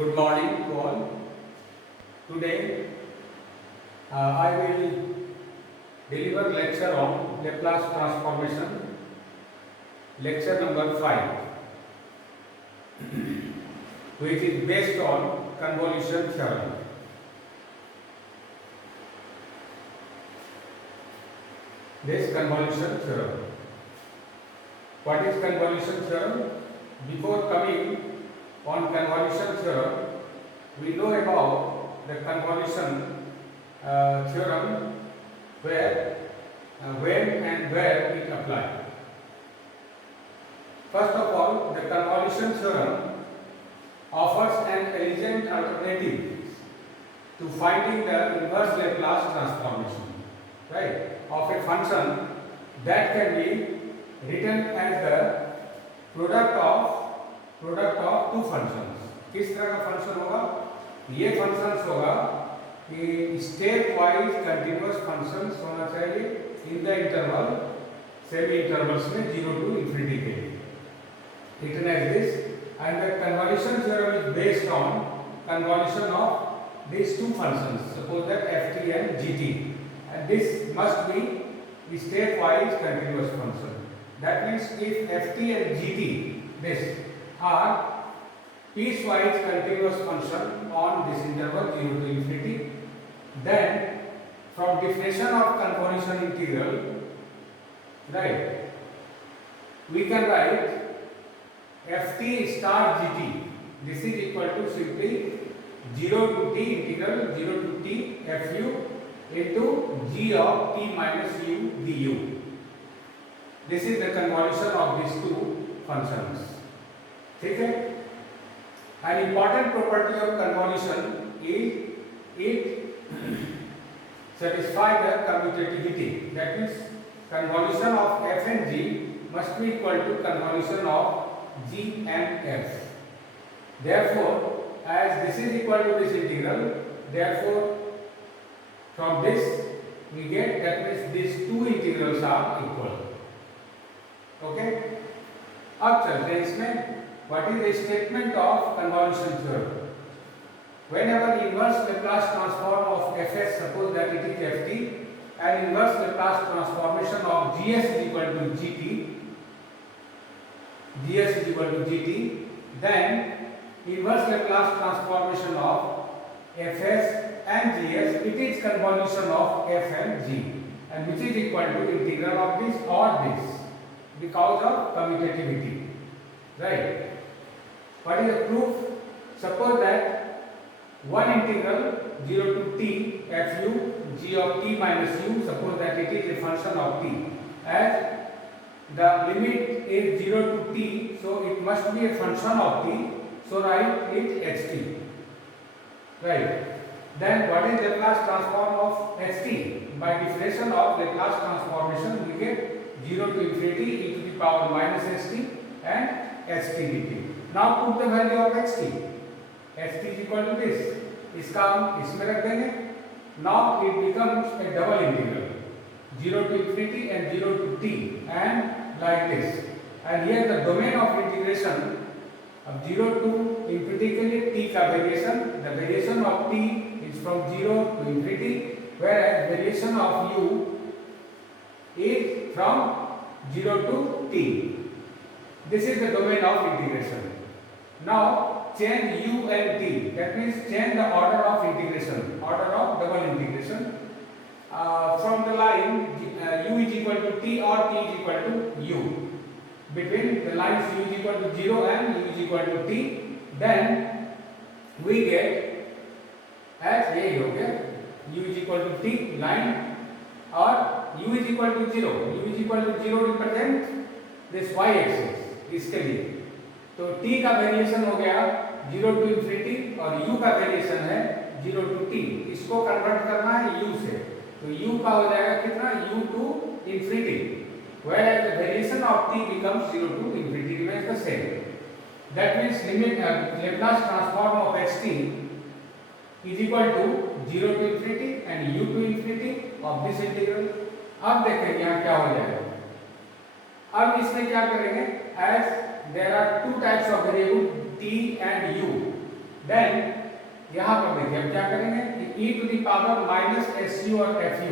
Good morning to all. Today I will deliver lecture on Laplace transformation, lecture number 5, which is based on convolution theorem. This convolution theorem. What is convolution theorem? Before coming on convolution theorem, we know about the convolution theorem where, when and where it applies. First of all, the convolution theorem offers an elegant alternative to finding the inverse Laplace transformation, right, of a function that can be written as the product of two functions. किस तरह का function होगा? ये functions होगा कि step wise continuous functions होना चाहिए in the interval semi intervals में 0 to infinity के लिए. Written as this, and the convolution theorem is based on convolution of these two functions. Suppose that ft and gt, and this must be step wise continuous function. That means if ft and gt this are piecewise continuous function on this interval 0 to infinity, then from definition of convolution integral, right, we can write ft star gt. This is equal to simply 0 to t integral 0 to t fu into g of t minus u du. This is the convolution of these two functions. ठीक है? An important property of convolution is it satisfies the commutativity. That means convolution of f and g must be equal to convolution of g and f. Therefore, as this is equal to this integral, therefore from this we get that means these two integrals are equal. Okay? अब चलते हैं इसमें. What is the statement of convolution theorem? Whenever inverse Laplace transform of fs, suppose that it is ft, and inverse Laplace transformation of gs is equal to gt, then inverse Laplace transformation of fs and gs, it is convolution of f and g, and which is equal to integral of this or this because of commutativity, right? What is the proof? Suppose that one integral 0 to t fu g of t minus u, suppose that it is a function of t, as the limit is 0 to t, so it must be a function of t, so write it xt, right? Then what is Laplace transform of xt? By definition of Laplace transformation, we get 0 to infinity e to the power minus st and xt dt. Now put the value of xt. xt is equal to this. इसका हम इसमें रख देंगे. Now it becomes a double integral 0 to infinity and 0 to t, and like this. And here the domain of integration of 0 to infinity के लिए t का variation, the variation of t is from 0 to infinity, whereas variation of u is from 0 to t. This is the domain of integration. Now change u and t, that means change the order of integration, order of double integration. From the line u is equal to t or t is equal to u. Between the lines u is equal to 0 and u is equal to t, then we get as a u is equal to t line, or u is equal to 0. U is equal to 0 represent this y axis. इसके लिए तो t का variation हो गया 0 to infinity और u का variation है 0 to t. इसको कन्वर्ट करना है u से, तो u का हो जाएगा कितना, u to infinity, whereas the variation of t becomes 0 to infinity remains the same. That means limit Laplace transform of xt is equal to 0 to infinity and u to infinity of this integral. अब देखें यहाँ क्या हो जाएगा. अब इसमें क्या करेंगे, as there are two types of variable t and u, then यहाँ पर देखिए हम क्या करेंगे कि e to the power minus su और fu,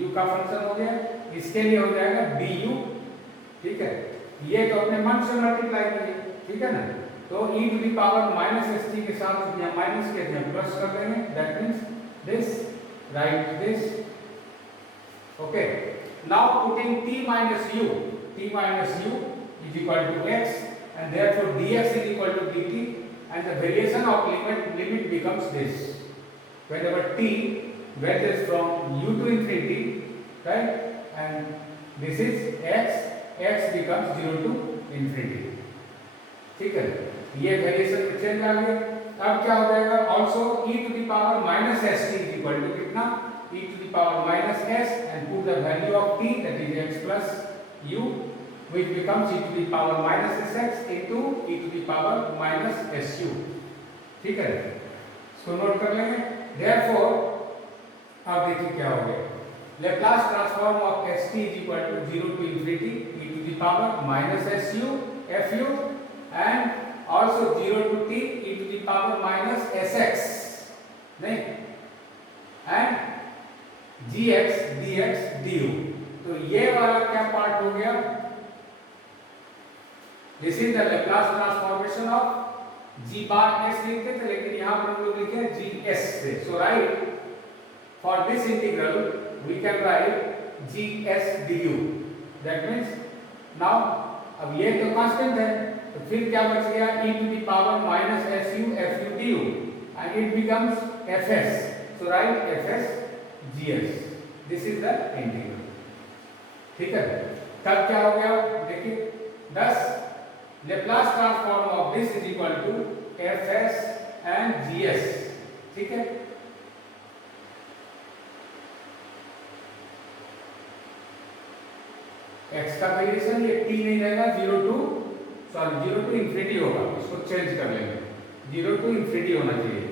u का फंक्शन हो गया, इसके लिए हो जाएगा du, ठीक है। ये तो अपने मन से मल्टीप्लाई करिए, ठीक है ना। तो e to the power minus st के साथ यहाँ माइनस के यहाँ प्लस कर देंगे, that means this, right this, okay. Now putting t minus u is equal to x and therefore dx is equal to dt and the variation of limit becomes this. Whenever t varies from u to infinity, right, and this is x becomes 0 to infinity, ठीक है। ये variation change आ गया। अब क्या हो जाएगा, also e to the power minus st is equal to कितना, e to the power minus s and put the value of t, that is x plus u, which becomes e to the power minus sx into e to the power minus su, ठीक है। इसको note कर लेंगे। Therefore अब देखिए क्या हो गया, Laplace transform of st is equal to 0 to infinity e to the power minus su fu and also 0 to t e to the power minus sx, नहीं, and gx dx du। तो ये वाला क्या पार्ट हो गया, this is the Laplace transformation of g bar s लिखते थे, लेकिन यहाँ पर हम लोग लिखे हैं gs से। So right, for this integral we can write gs du, that means now अब ये तो कांस्टेंट है, तो फिर क्या बच गया, e to the power minus su fu du and it becomes fs, so write fs gs, this is the integral, ठीक है। तब क्या हो गया देखिए, thus Laplace transform of this is equal to fs and gs, ठीक है। x का वेरिएशन ये t नहीं रहेगा, 0 टू इंफिनिटी होगा, इसको चेंज कर लेंगे, 0 टू इंफिनिटी होना चाहिए,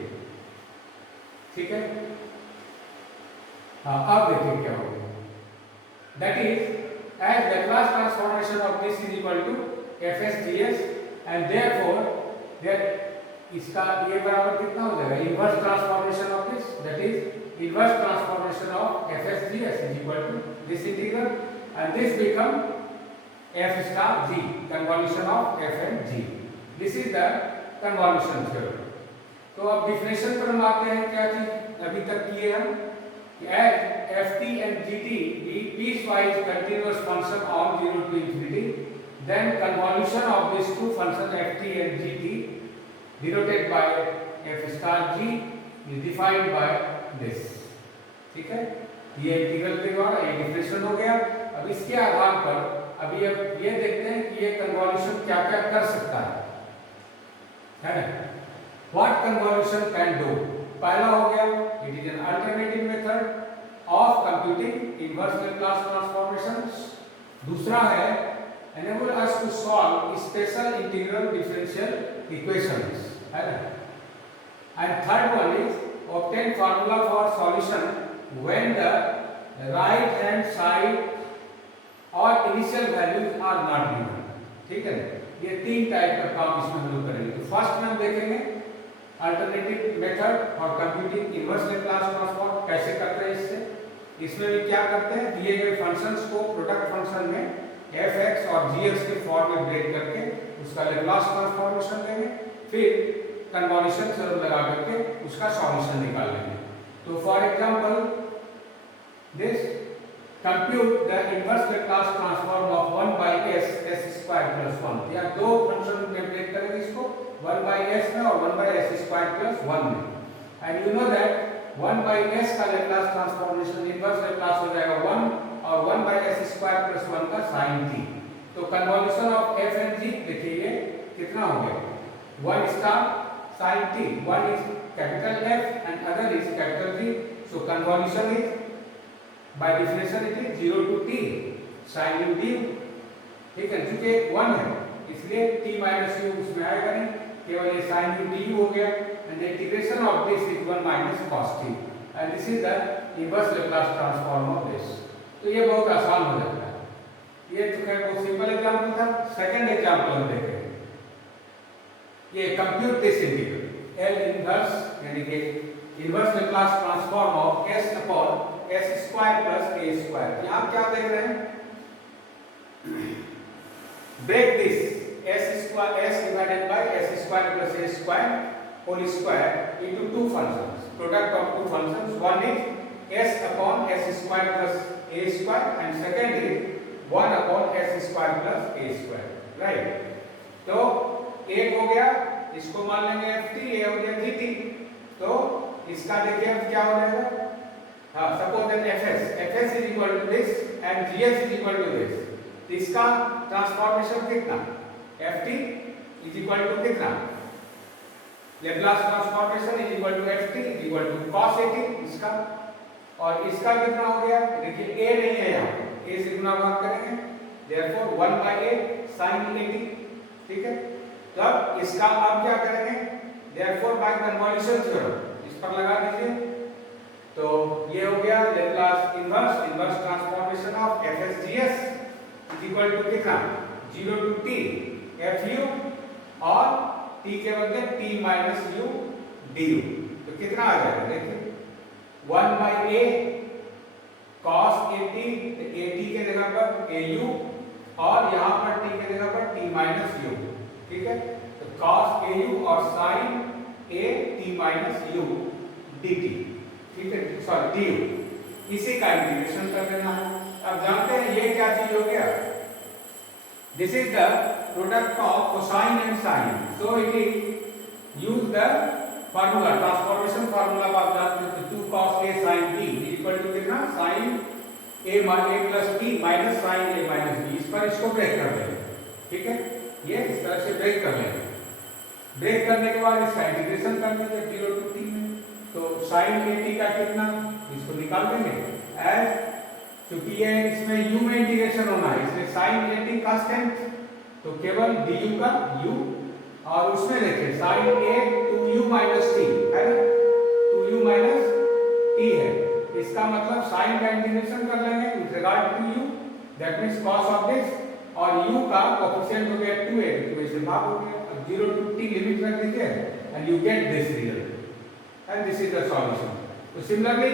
ठीक है। हाँ, अब देखिए क्या होगा, that is as Laplace transformation of this is equal to fs ds and therefore that इसका ये बराबर कितना हो जाएगा, inverse transformation of this, that is inverse transformation of fs ds is equal to this integral and this become f star g, convolution of f and g, this is the convolution theorem। तो अब definition पर हम आते हैं, क्या चीज अभी तक किए हम, as ft and gt be piecewise continuous function on 0 to infinity, then convolution of these two functions ft and gt denoted by f star g is defined by this, ठीक है। ये इंटीग्रल के द्वारा ये डिफिनेशन हो गया। अब इसके आधार पर अभी अब ये देखते हैं कि ये कन्वॉल्यूशन क्या क्या कर सकता है ना। व्हाट कन्वॉल्यूशन कैन डू, पहला हो गया, it is an alternative method of computing inverse Laplace transformations. दूसरा है enable us to solve special integral differential equations, है ना। and third one is obtain formula for solution when the right hand side or initial values are not given, ठीक है। ये तीन type का काम इसमें हम लोग करेंगे। तो फर्स्ट में हम देखेंगे अल्टरनेटिव मेथड और कंप्यूटिंग इनवर्स लैप्लास ट्रांसफॉर्म कैसे करते हैं। इसमें भी क्या करते हैं, दिए गए फंक्शंस को प्रोडक्ट फंक्शन में fx और gx के फॉर्म में ब्रेक करके उसका लैप्लास ट्रांसफॉर्मेशन लेंगे, फिर कन्वॉल्यूशन थ्योरम लगा करके उसका सॉल्यूशन निकाल लेंगे। तो for example this compute the inverse Laplace transform of 1 by s s² + 1, या दो फंक्शन में ब्रेक करेंगे इसको, 1 by s में और 1 by s² + 1 में। And you know that 1 by s का लैप्लास ट्रांसफॉर्मेशन इनवर्स लैप्लास हो जाएगा 1 और 1 by s² + 1 का sin t। तो convolution of f and g देखिए ये कितना हो गया, 1 star sin t, one is capital F and other is capital G, so convolution is by definition it is 0 to t sin u du, ठीक है। चूंकि 1 है इसलिए t minus u उसमें आएगा नहीं, केवल ये sin u du हो गया, and the integration of this is 1 minus cos t, and this is the inverse Laplace transform of this। तो ये बहुत आसान हो जाता है। ये तो खैर बहुत सिंपल एग्जांपल था। सेकंड एग्जांपल हम देखें, ये कंप्यूट दिस इंटीग्रल इनवर्स यानी कि inverse Laplace transform of s upon s square plus a square. यहाँ क्या देख रहे हैं? Break this s square s divided by s square plus a square whole square into two functions, product of two functions. One is s upon s square plus a square and second is 1 upon s square plus a square, right? तो एक हो गया, इसको मान लेंगे ft, ये हो गया gt। तो इसका देखिए अब क्या हो जाएगा? हाँ, suppose that fs is equal to this and gs is equal to this. तो इसका ट्रांसफॉर्मेशन कितना? ft इज इक्वल टू कितना? Laplace transformation is equal to ft is equal to cos 80 इसका। और इसका कितना हो गया? देखिए a नहीं है यहाँ, a से गुना भाग करेंगे, देयरफॉर 1 by a sin 80, ठीक है? तब इसका अब क्या करेंगे? देयरफॉर बाय कन्वॉल्यूशन थ्योरम इस पर लगा दीजिए। तो ये हो गया Laplace inverse transformation of fs/gs is equal to कितना? 0 टू t fu और t के बदले t माइनस u du। तो कितना आ जाएगा? देखिए 1 by a cos 80, तो at के जगह पर au और यहाँ पर t के जगह पर t माइनस u, ठीक है? तो cos au और sin a t minus u dt, ठीक है? सॉरी du, इसी का इंटीग्रेशन कर देना है। अब जानते हैं ये क्या चीज हो गया? This is the product of cosine and sine, so it is use the formula, transformation formula आप जानते हैं, 2 cos a sin t equal to कितना? sin a plus t minus sin a minus b। इस पर इसको break कर देंगे, ठीक है? ये इस तरह से ब्रेक कर लेंगे। ब्रेक करने के बाद इसका इंटीग्रेशन कर देंगे 0 टू t में। तो sin a t का कितना? इसको निकाल देंगे एज, क्योंकि ये इसमें u में इंटीग्रेशन होना है, इसमें sin a t कांस्टेंट, तो केवल du का u, और उसमें देखिए sin a 2u minus t है ना, 2u माइनस t है। इसका मतलब sin का इंटीग्रेशन कर लेंगे with regard to u, that means cos of this, और u का कोएफिशिएंट हो गया 2a, तो इसे भाग हो गया। अब 0 टू t लिमिट रख दीजिए and you get this result and this is the solution. तो similarly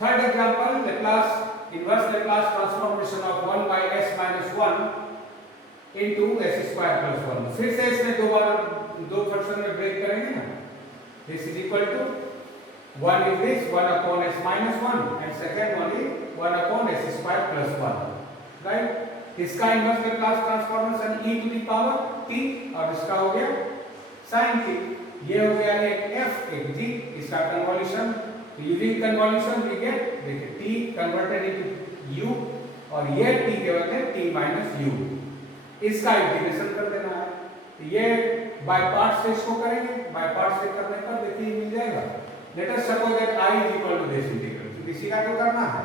third example, Laplace inverse Laplace transformation of 1 by s minus 1 into s square plus 1। फिर से इसमें दो फंक्शन में ब्रेक करेंगे ना। This is equal to 1 is this 1 upon s minus 1 and second one is 1 upon s square plus 1, right? इसका inverse Laplace transformation e to the power t और इसका हो गया sin t। ये हो गया एक f एक g, इसका कन्वॉल्यूशन। तो यूजिंग कन्वॉल्यूशन वी गेट, देखिए t कन्वर्टेड इनटू u और ये t के बदले t माइनस u, इसका इंटीग्रेशन कर देना है। तो ये बाय पार्ट्स से इसको करेंगे, बाय पार्ट्स से करने पर देखिए मिल जाएगा। Let us suppose that i is equal to this integral, तो इसी का तो करना है,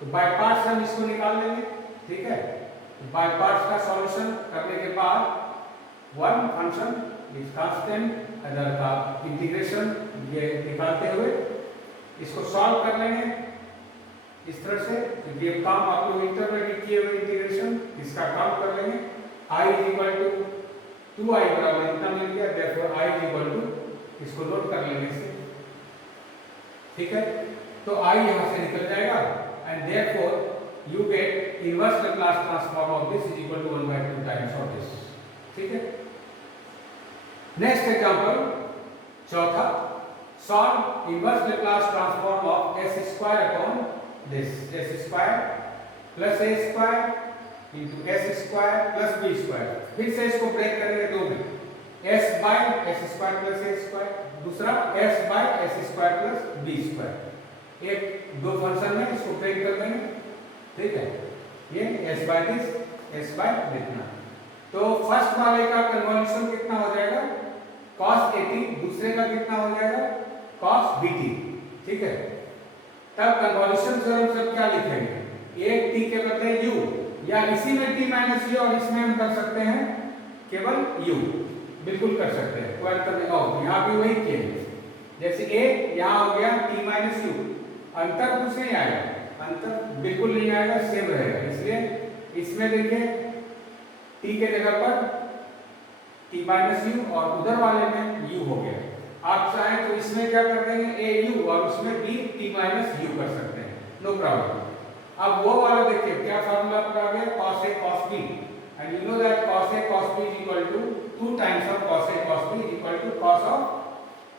तो बाय पार्ट्स हम इसको निकाल लेंगे, ठीक है? तो बाय पार्ट्स का सॉल्यूशन करने के बाद one function is constant, other का इंटीग्रेशन, ये निकालते हुए इसको सॉल्व कर लेंगे इस तरह से। तो ये काम आप लोग इंटरमीडिएट किए हुए इंटीग्रेशन, इसका काम कर लेंगे। i is equal to 2i बराबर इतना मिल गया, therefore i is equal to, इसको नोट कर लेंगे इसे, ठीक है? तो i यहां से निकल जाएगा and therefore you get inverse Laplace transform of this is equal to 1 by 2 times of this, ठीक है? नेक्स्ट एग्जांपल चौथा, solve inverse Laplace transform of s square upon this s square plus a square into s square plus b square. फिर से इसको break करेंगे दो में, s by s square plus a square, दूसरा s by s square plus b square. एक दो function में इसको ब्रेक कर देंगे, ठीक है? ये s by this, s by इतना। तो फर्स्ट वाले का कन्वॉल्यूशन कितना हो जाएगा? cos 80, दूसरे का कितना हो जाएगा? cos bt, ठीक है? तब कन्वॉल्यूशन थ्योरम से क्या लिखेंगे? एक t के बदले u, या इसी में t माइनस u और इसमें हम कर सकते हैं केवल u, बिल्कुल कर सकते हैं, कोई अंतर नहीं। और यहाँ भी वही किए, जैसे a यहाँ हो गया t माइनस u, अंतर कुछ नहीं आएगा, अंतर बिल्कुल नहीं आएगा, सेम रहेगा। इसलिए इसमें देखिए t के जगह पर t माइनस u और उधर वाले में u हो गया। क्या कर देंगे ए यू और उसमें बी टी माइनस यू कर सकते हैं, नो प्रॉब्लम। अब वो वाला देखिए क्या फार्मूला पर आ गया, cos a cos b, and you know that cos a cos b is equal to 2 times of cos a cos b is equal to cos of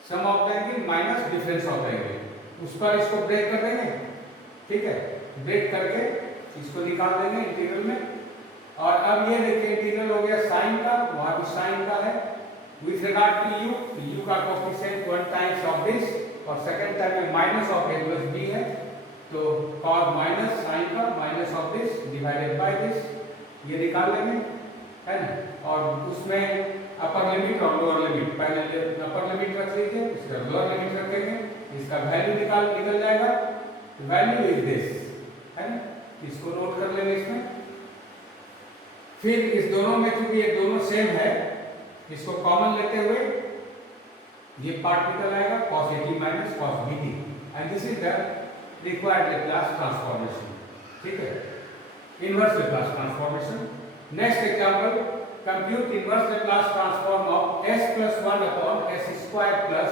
sum of the angle minus difference of the angle। उस पर इसको break कर देंगे, ठीक है, break करके इसको निकाल देंगे इंटीग्रल में। और अब ये देखिए इंटीग्रल हो गया साइन का, वहां भी साइन का है। With regard to u, u का कोएफिशिएंट 1 टाइम्स ऑफ दिस और सेकंड टर्म में minus of a plus b है, तो cos माइनस साइन का minus of this divided by this, ये निकाल लेंगे, है ना। और उसमें अपर लिमिट और लोअर लिमिट, पहले अपर लिमिट रख लीजिए, इसका लोअर लिमिट रखेंगे, इसका वैल्यू निकल जाएगा, वैल्यू इज दिस, है ना। इसको नोट कर लेंगे इसमें। फिर इस दोनों में चूंकि ये दोनों सेम है, इसको कॉमन लेते हुए ये पार्ट निकल आएगा cos at minus cos bt, and this is the required Laplace transformation, ठीक है, inverse Laplace transformation. Next example, compute inverse Laplace transform of s plus 1 upon s square plus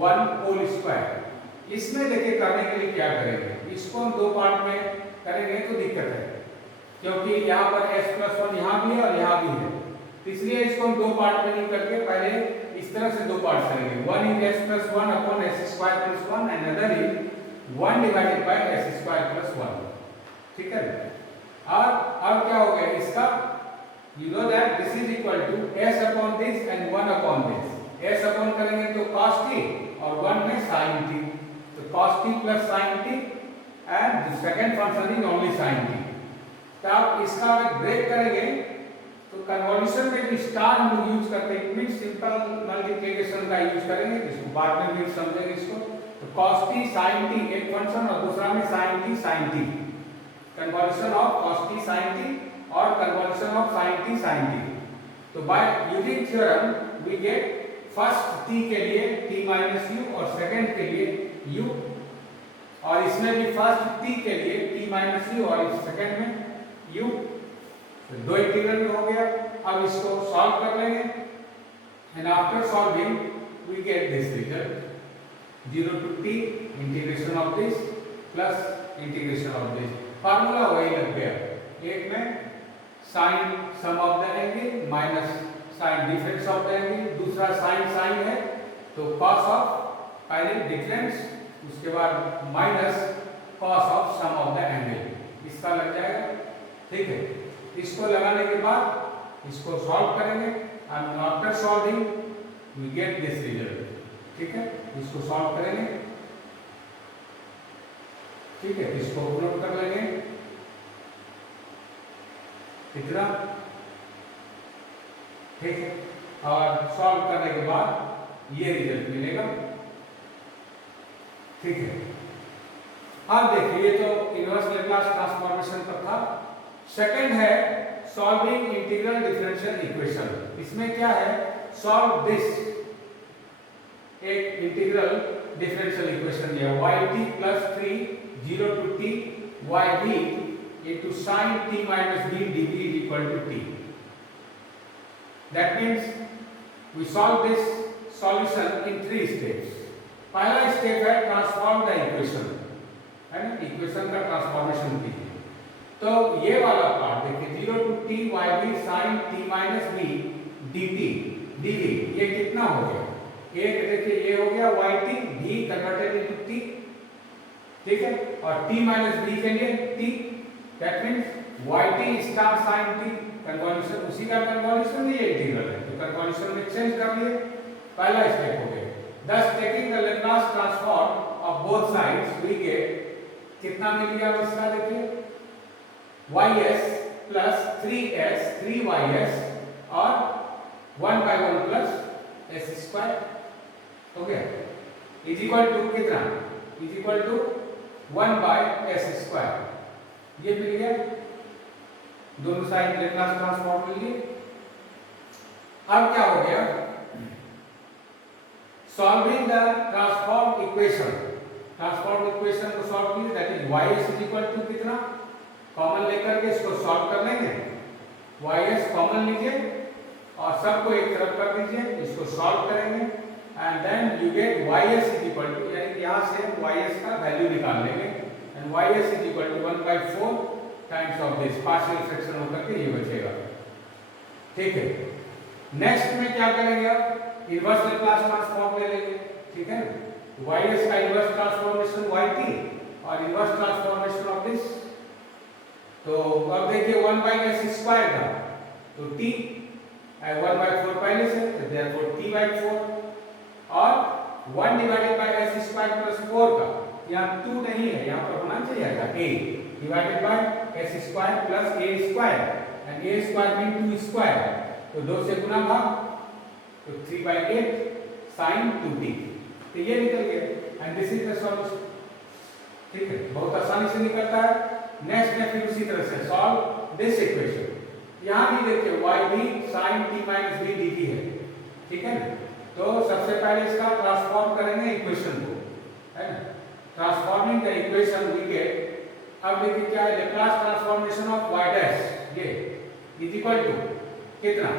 1 whole square। इसमें देखिए करने के लिए क्या करेंगे, इसको हम दो पार्ट में करेंगे तो दिक्कत है, क्योंकि यहाँ पर s plus 1 यहाँ भी है और यहाँ भी है, इसलिए इसको हम दो पार्ट में नहीं करके पहले इस तरह से दो पार्ट करेंगे। One is s plus 1 upon s square plus 1 and another is 1 divided by s square plus 1, ठीक है। और अब क्या हो गया इसका, you know that this is equal to s upon this and 1 upon this। s upon करेंगे तो cos t और 1 में sin t, तो cos t plus sin t and the second function is only sin t। तो आप इसका अगर break करेंगे तो कन्वोल्यूशन में भी स्टार हम लोग यूज करते हैं, मीन सिंपल मल्टीप्लिकेशन का यूज करेंगे, जिसको बाद में भी समझेंगे इसको। तो cos t sin t एक फंक्शन और दूसरा में sin t sin t, convolution of cos t sin t और convolution of sin t sin t। तो by using theorem we get first t के लिए t माइनस u और second के लिए u, और इसमें भी फर्स्ट t के लिए t माइनस u और इस सेकंड में u। तो दो इंटीग्रल हो गया। अब इसको सॉल्व कर लेंगे and after solving we get this result, 0 to t integration of this plus integration of this, formula वही लग गया। एक में sine sum of the angle minus sine difference of the angle, दूसरा साइन साइन है तो कॉस ऑफ पहले difference, उसके बाद minus cos of sum of the angle, इसका लग जाएगा, ठीक है। इसको लगाने के बाद इसको सॉल्व करेंगे and after solving we get this result, ठीक है। इसको सॉल्व करेंगे, ठीक है, इसको नोट कर लेंगे इतना, ठीक है। और सॉल्व करने के बाद ये रिजल्ट मिलेगा, ठीक है। अब देखिए ये तो इनवर्स लेप्लास ट्रांसफॉर्मेशन पर था। सेकंड है सॉल्विंग इंटीग्रल डिफरेंशियल इक्वेशन। इसमें क्या है, सॉल्व दिस, एक इंटीग्रल डिफरेंशियल इक्वेशन है yt plus 3 0 to t yv into sin t minus b dv is equal to t। That means we solve this solution in 3 steps। पहला step है transform the equation, है ना, equation का transformation कीजिए। तो ये वाला पार्ट देखिए 0 to t yv sin t minus b dt dv, ये कितना हो गया, एक देखिए ये हो गया yt v converted into t, ठीक है, और t minus b के लिए t, that means yt star sin t, convolution उसी का कन्वोल्यूशन ये इंटीग्रल है, तो कन्वोल्यूशन में चेंज कर लिए, पहला स्टेप हो गया। thus taking the Laplace transform of both sides we get कितना मिल गया इसका, देखिए ys plus 3s 3ys और 1 by 1 plus s square हो गया, इज इक्वल टू कितना, is equal to 1 by s square, ये मिल गया, दोनों साइड लेप्लास ट्रांसफॉर्म मिल गई। अब क्या हो गया, solving the transform equation, transform equation को सॉल्व कीजिए, that is ys is equal to कितना, कॉमन लेकर के इसको सॉल्व कर लेंगे, ys कॉमन लीजिए और सबको एक तरफ कर दीजिए, इसको सॉल्व करेंगे and then you get ys is यहाँ से ys का वैल्यू निकाल लेंगे and ys is equal to 1/4 times of this partial fraction होकर के ये बचेगा। ठीक है, नेक्स्ट में क्या करेंगे, अब इनवर्स लैप्लास ट्रांसफॉर्म ले लेंगे। ठीक है, ys का इनवर्स ट्रांसफॉर्मेशन yt और इनवर्स ट्रांसफॉर्मेशन ऑफ दिस। तो अब देखिए 1/s² का तो t 1/4 पहले से, तो therefore t/4 और 1 डिवाइडेड बाय s² प्लस 4 का यहाँ 2 नहीं है, यहाँ पर होना चाहिए था a divided by s² plus a² and a² mean 2², तो 2 से गुना भाग, तो 3/8 sin 2t, तो ये निकल गया and this is the solution. ठीक है, बहुत आसानी से निकलता है। नेक्स्ट में फिर उसी तरह से सॉल्व दिस इक्वेशन। यहाँ भी देखिए y भी sin t minus b dt है। ठीक है ना, तो सबसे पहले इसका ट्रांसफॉर्म करेंगे इक्वेशन को, है ना, transforming the equation we get. अब देखिए क्या है, Laplace transformation of y dash ये इज इक्वल टू कितना,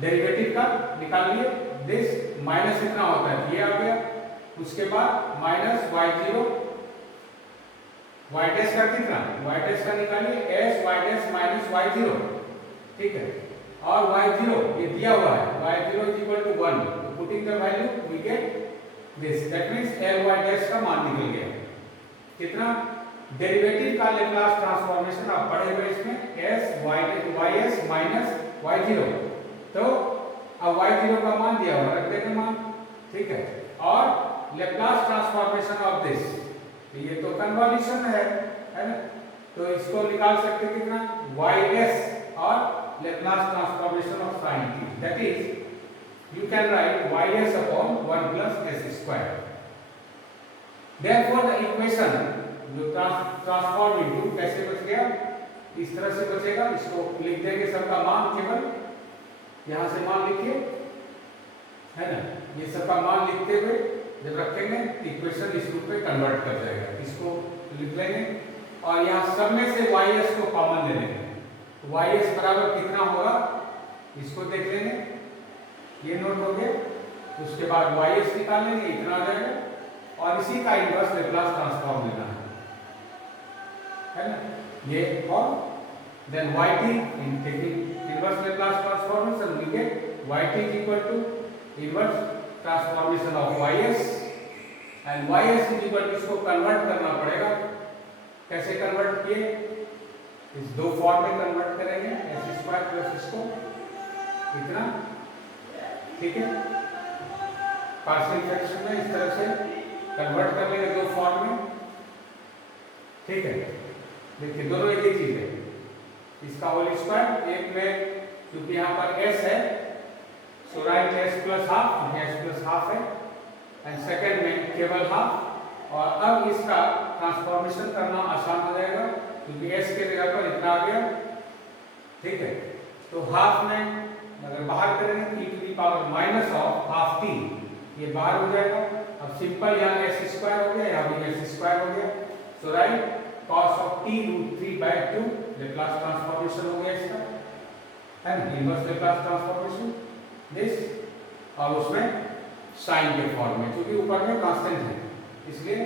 डेरिवेटिव का निकाल लिए, दिस माइनस इतना होता है, ये आ गया, उसके बाद माइनस y0 y डैश का कितना, y डैश का निकालिए s y dash minus y0। ठीक है, और y0 ये दिया हुआ है, y0 is equal to 1, putting the value we get this, that means ly dash का मान निकल गया कितना, डेरिवेटिव का लैप्लास ट्रांसफॉर्मेशन आप पढ़े हुए इसमें s ys माइनस y0, तो अब y0 का मान दिया हुआ, रख देंगे मान। ठीक है, और लैप्लास ट्रांसफॉर्मेशन ऑफ दिस, ये तो कन्वॉल्यूशन है ना, तो इसको निकाल सकते कितना, ys और Laplace transformation of sin t, that is you can write ys upon 1 plus s²। Therefore the equation जो ट्रांसफॉर्म इनटू कैसे बच गया, इस तरह से बचेगा, इसको लिख देंगे सबका मान, केवल यहां से मान लिखिए, है ना, ये सबका मान लिखते हुए जब रखेंगे इक्वेशन इस रूप में कन्वर्ट कर जाएगा, इसको लिख लेंगे और यहाँ सब में से ys को कॉमन ले लेंगे, ys बराबर कितना होगा इसको देख लेंगे, ये नोट हो गया, उसके बाद ys निकाल लेंगे, इतना आ जाएगा, और इसी का इनवर्स लैप्लास ट्रांसफॉर्म लेना है ना, ये, और then yt in taking inverse Laplace transformation we get yt is equal to inverse transformation of ys and ys is equal to, इसको कन्वर्ट करना पड़ेगा, कैसे कन्वर्ट किए, इस दो फॉर्म में कन्वर्ट करेंगे, s² प्लस इसको इतना। ठीक है, पार्शियल फ्रैक्शन में इस तरह से कन्वर्ट कर लेंगे दो फॉर्म में। ठीक है, देखिए दोनों एक ही चीज है, इसका होल स्क्वायर, एक में क्योंकि यहाँ पर s है, so right s plus half, s plus half है, एंड सेकेंड में केवल हाफ, और अब इसका ट्रांसफॉर्मेशन करना आसान हो जाएगा क्योंकि s के जगह पर इतना आ गया। ठीक है, तो हाफ में अगर बाहर करेंगे e to the power minus of half t, ये बाहर हो जाएगा। अब सिंपल यहाँ s² हो गया, यहाँ भी s² हो गया, so right cos of t √3/2 Laplace transformation हो गया इसका, है ना, इनवर्स लैप्लास ट्रांसफॉर्मेशन दिस, और उसमें साइन के फॉर्म में, क्योंकि ऊपर में कांस्टेंट है इसलिए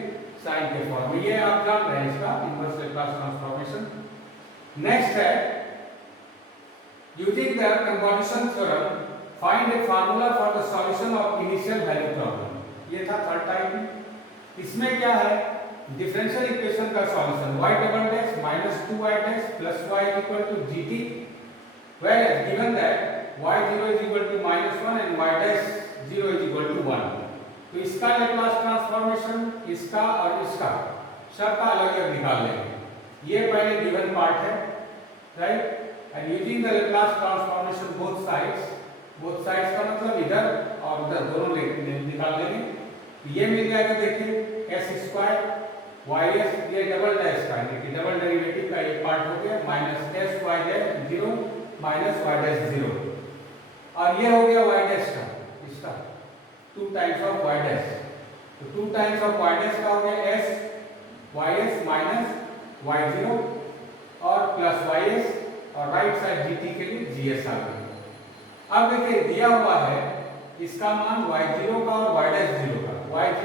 साइन के फॉर्म में, ये आप जान रहे हैं इसका इनवर्स लैप्लास ट्रांसफॉर्मेशन। नेक्स्ट है using the convolution theorem find a formula for the solution of initial value problem, ये था थर्ड टाइप में। इसमें क्या है, डिफरेंशियल इक्वेशन का solution y double dash minus 2y dash plus y is equal to gt, whereas given that y0 is equal to -1 and y dash 0 is equal to 1, तो इसका Laplace transformation, इसका और इसका सबका अलग अलग निकाल लेंगे। ये पहले गिवन पार्ट है, right, and using the Laplace transformation both sides का मतलब इधर और उधर दोनों निकाल लेंगे, ये मिल जाएगा। देखिए s² ys, ये डबल डैश का, ये डबल डेरिवेटिव का एक पार्ट हो गया, minus s y dash 0 minus y dash 0, और ये हो गया y डैश का, इसका 2 टाइम्स ऑफ y डैश, तो 2 टाइम्स ऑफ y डैश का हो गया s ys माइनस y0 और प्लस ys, और राइट साइड gt के लिए gs आ गया। अब देखिए दिया हुआ है इसका मान y0 का और y डैश 0 का,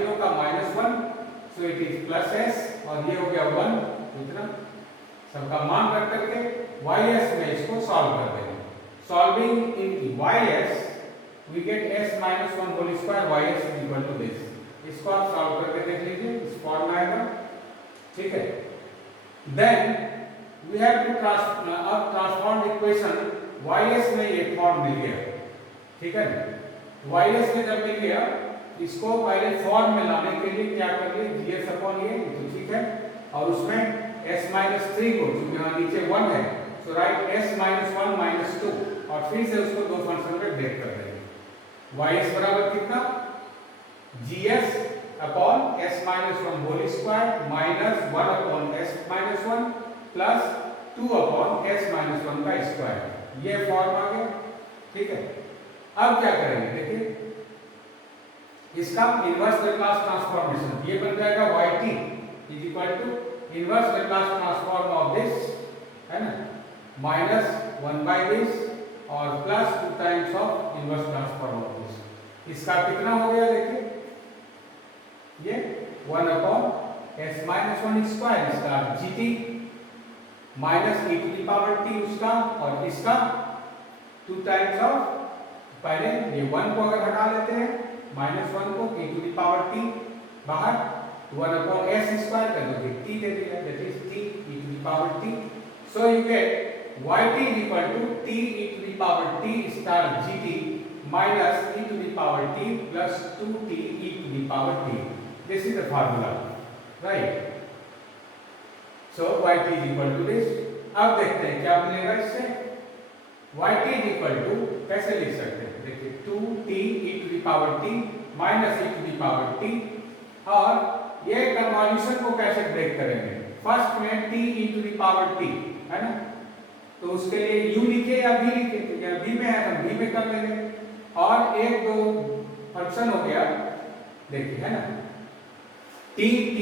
तीनों का -1, सो इट इज प्लस एस, और ये हो गया 1, इतना सबका मान रख करके ys में इसको सॉल्व कर देंगे। Solving in ys we get s minus 1 whole square ys is equal to this। इसको आप सॉल्व करके देख लीजिए, इस फॉर्म में आएगा, ठीक है। Then we have to transform equation ys में ये फॉर्म मिल गया, ठीक है। ys में जब मिल गया, इसको पहले फॉर्म में लाने के लिए क्या कर लिए, gs अपॉन ये, तो ठीक है, और उसमें s minus 3 को, क्योंकि यहाँ नीचे 1 है, so right s minus 1 minus 2, और फिर से उसको दो फंक्शन में ब्रेक कर देंगे। ys बराबर कितना, gs upon s minus 1 whole square minus 1 upon s minus 1 plus 2 upon s minus 1 का स्क्वायर, ये फॉर्म आ गया, ठीक है। अब क्या करेंगे, देखिए इसका इनवर्स लैप्लास ट्रांसफॉर्मेशन, ये बन जाएगा yt is equal to inverse Laplace transform of this, है ना, माइनस 1 बाय दिस और plus 2 times of inverse transform of this. इसका कितना हो गया, देखिए ये 1 अपॉन s minus 1 स्क्वायर, इसका gt minus e to the power t उसका, और इसका 2 टाइम्स ऑफ, पहले ये 1 को अगर हटा लेते हैं, -1 को e to the power t बाहर, 1 अपॉन s स्क्वायर कर दोगे, t दे दिया, that is t e to the power t, so you get yt is equal to t e to the power t star gt minus e to the power t plus 2t e to the power t. This is the formula, right? So yt is equal to this. अब देखते हैं क्या मिलेगा इससे। yt is equal to कैसे लिख सकते हैं, देखिए 2t e to the power t minus e to the power t, और ये कन्वॉल्यूशन को कैसे ब्रेक करेंगे, फर्स्ट में t e to the power t, है ना, तो उसके लिए u लिखे या v लिखे, या v में है तो v में कर लेंगे, और एक दो फंक्शन हो गया, देखिए है ना, t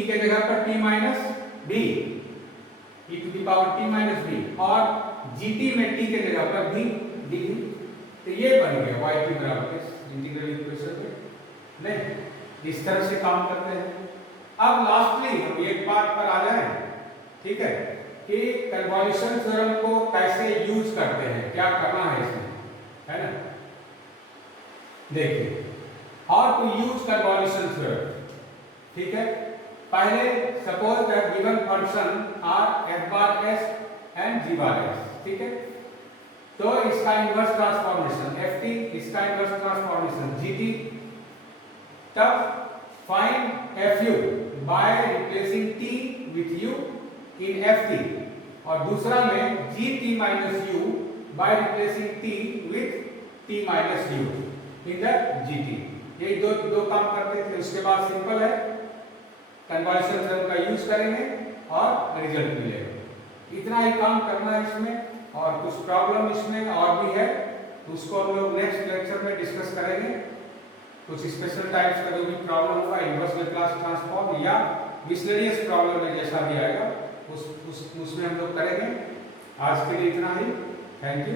के जगह पर t minus b e to the power t minus b, और gt में t के जगह पर b dt, तो ये बन गया yt बराबर इस इंटीग्रल इक्वेशन पे। नहीं, इस तरह से काम करते हैं। अब लास्टली हम एक बात पर आ जाएं, ठीक है, कि कन्वॉल्यूशन थ्योरम को कैसे यूज करते हैं, क्या करना है इसमें, है ना। देखिए how to use convolution theorem, ठीक है। पहले suppose that given function are f bar s and g bar s, ठीक है, तो इसका इनवर्स ट्रांसफॉर्मेशन ft, इसका इनवर्स ट्रांसफॉर्मेशन gt, तब find fu by replacing t with u in ft, और दूसरा में gt minus u by replacing t with t minus u in the gt। ये दो काम करते थे। उसके बाद सिंपल है, कन्वॉल्यूशन थ्योरम का यूज करेंगे और रिजल्ट मिलेगा। इतना ही काम करना है इसमें, और कुछ प्रॉब्लम इसमें और भी है, तो उसको हम लोग नेक्स्ट लेक्चर में डिस्कस करेंगे। कुछ स्पेशल टाइप्स का जो भी प्रॉब्लम होगा, इनवर्स लैप्लास ट्रांसफॉर्म या मिसलेनियस प्रॉब्लम में जैसा भी आएगा, उसमें हम लोग करेंगे। आज के लिए इतना ही, थैंक यू।